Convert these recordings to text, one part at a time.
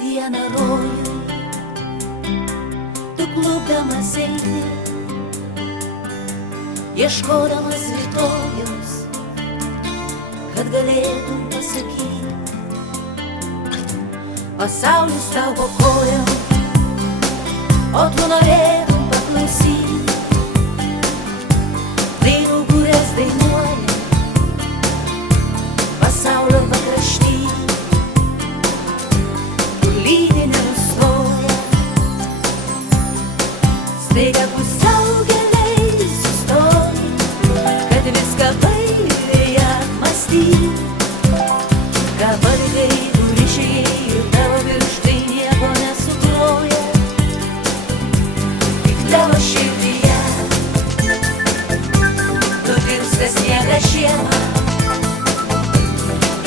dieną rojų, tu klupdamas eini, ieškodamas rytojus, kad galėtum pasakyti, pasaulis tau po kojom, o tu norėtum paklausyti dainų, kurias dainuoja pasaulio pakrašty, kur lydi nenustoja. Staiga pusiaugėliai sustoji, kad viską baigei apmąstyt, ką vargai ryšiai ir tavo pirštai nieko nesukloja. Tik tavo širdyje nutirpsta sniegas žiemą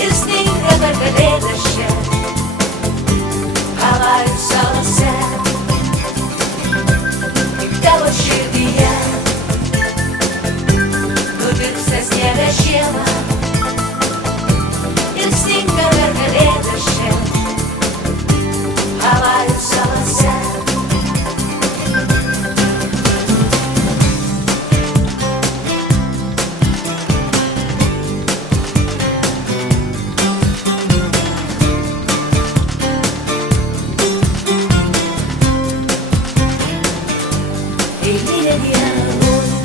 ir sninga per kalėdas čia Havajų salose. Tik tavo širdyje nutirpsta sniegas žiemą ir sninga per kalėdas čia Havajų salose. Eilinė diena rojų,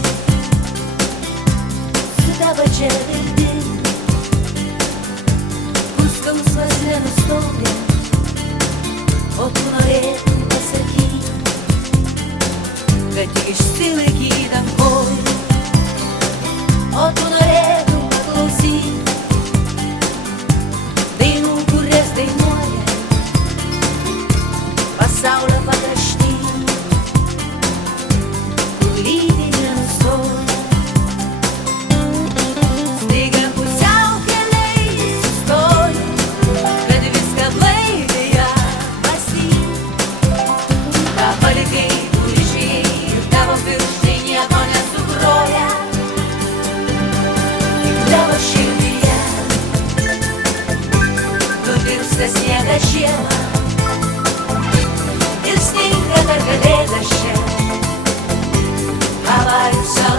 su tavo čia viltim, kur skausmas nenustoja, o tu norėtum pasakyti, kad tik išsilaikyt ant kojų, o tu norėtum paklausyti dainų, kurias dainuoja pasaulio pakrašty, lydi nenustoja. Staiga pusiaukėliai sustoja, kad viską blaiviai apmąstyt, ką palikai, kur išėjai ir tavo pirštai nieko nesukroja. Tik tavo širdyje nutirpsta sniegas žiemą ir sninga per kalėdas čia Havajų salose.